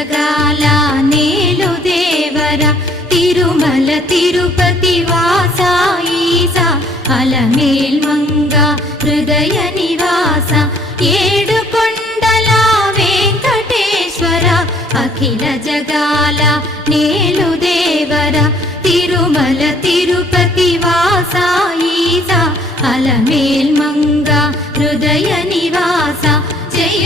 జగాల నేలు దేవర తిరుమల తిరుపతి వాస ఈసా అలమేల్ మంగ హృదయ నివాస ఏడు కొండల వెంకటేశ్వర అఖిల జగాల నేలు దేవర తిరుమల తిరుపతి వాస ఈసా అలమేల్ మంగ హృదయ నివాస జయ